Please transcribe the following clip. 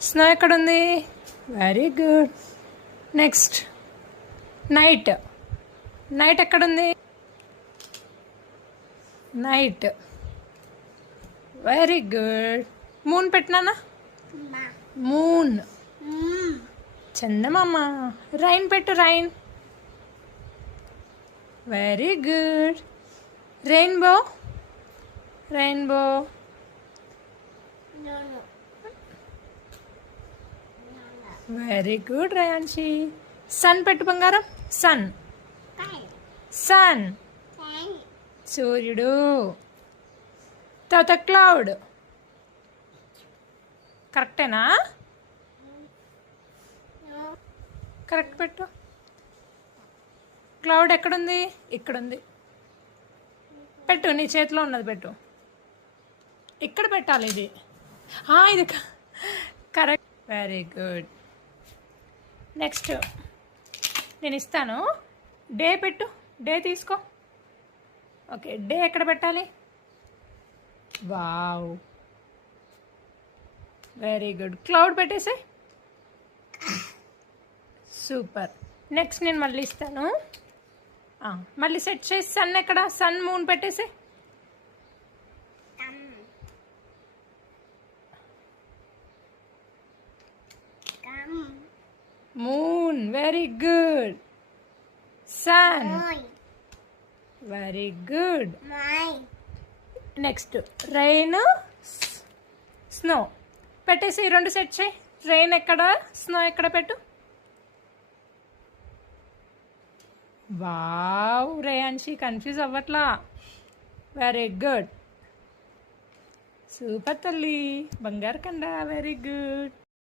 Snow ఎక్కడుంది? Very good. Next night. Night ఎక్కడుంది? Night. Very good. Moon పెట్టినానా? Moon. చందమామ. రైన్ పెట్టు. Rain. Very good. Rainbow. Rainbow. Very good Reyanshi. Sun పెట్టు బంగారం. సన్. సన్. సూర్యుడు. తర్వాత క్లౌడ్. కరెక్టేనా? కరెక్ట్ పెట్టు. క్లౌడ్ ఎక్కడుంది? ఇక్కడుంది. పెట్టు, నీ చేతిలో ఉన్నది పెట్టు. ఇక్కడ పెట్టాలి ఇది. ఇది కరెక్ట్. Very good. నెక్స్ట్ నేను ఇస్తాను. డే పెట్టు. డే తీసుకో. ఓకే, డే ఎక్కడ పెట్టాలి? Wow, very good. క్లౌడ్ పెట్టేసే. సూపర్. నెక్స్ట్ నేను మళ్ళీ ఇస్తాను. మళ్ళీ సెట్ చేసి సన్ ఎక్కడ? సన్ మూన్ పెట్టేసే. Moon. Very good. Sun. Very good. Next rain, snow పెట్టేసి రెండు సెట్ చేయి. రైన్ ఎక్కడ? స్నో ఎక్కడ పెట్టు. వావ్ రేయాన్షి, కన్ఫ్యూజ్ అవ్వట్లా. Very good. సూపర్ తల్లి, బంగారు కండ. Very good.